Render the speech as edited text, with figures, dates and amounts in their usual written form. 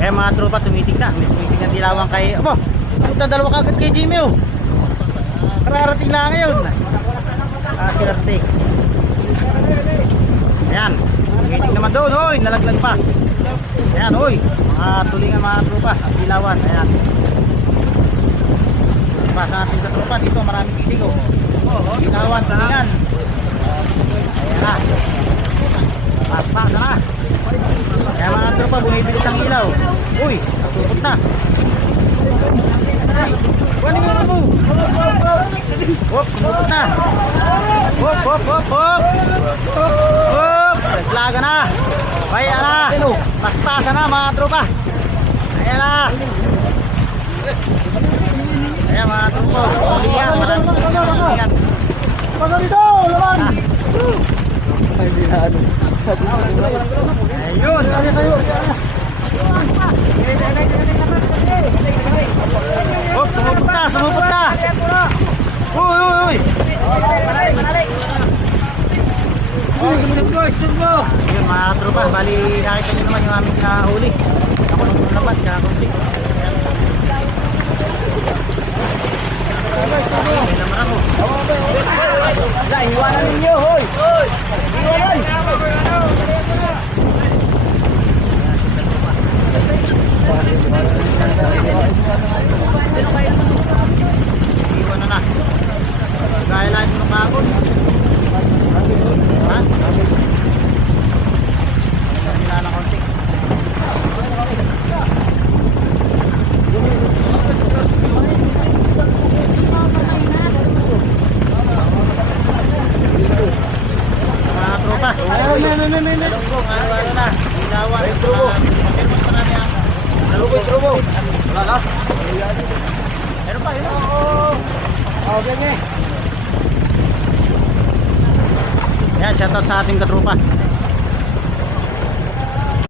Kaya mga tropa, tumitig na. May tumitig na dilawan kay... Aba, punta dalawa kagad kay Jimmy oh. Kararating lang ngayon. Swerte. Ayan. Tumitig naman doon. Oy, nalaglag pa. Ayan, oy. Mga tulingan mga tropa. Ang dilawan. Ayan. Pasa natin sa tropa. Dito maraming kiting oh. Dilawan, tulingan. Ayan na. Paspasa na. Kaya mga tropa, bumibilis ang ilaw. Uy, natupot na. Kuhanin mo na mo. Hop, tumupot na. Hop, hop, hop, hop. Hop, naglaga na. Kaya na. Paspasa na mga tropa. Ayan na. Ayan mga tropa. Tulingan, maraming tulingan. Pasa dito, laman. Ayun. Oh, sumupot na, sumupot na. Uy, uy, uy. Ayun mga tropa, bali nakita nyo naman yung aming kinahuli. Ako nung naman, kinakunti. May naman ako. Iwanan ninyo, hoy. Iwanan. Iwan na na. Gaya lang yung makakot. Ha? Wala na konti. Mga tropa. Dalunggong, ano na. Ilawan. Pakilmos na namin ang Trubog. Wala ka? meron pa, yun o. Okay, Yan, shoutout sa ating katropa.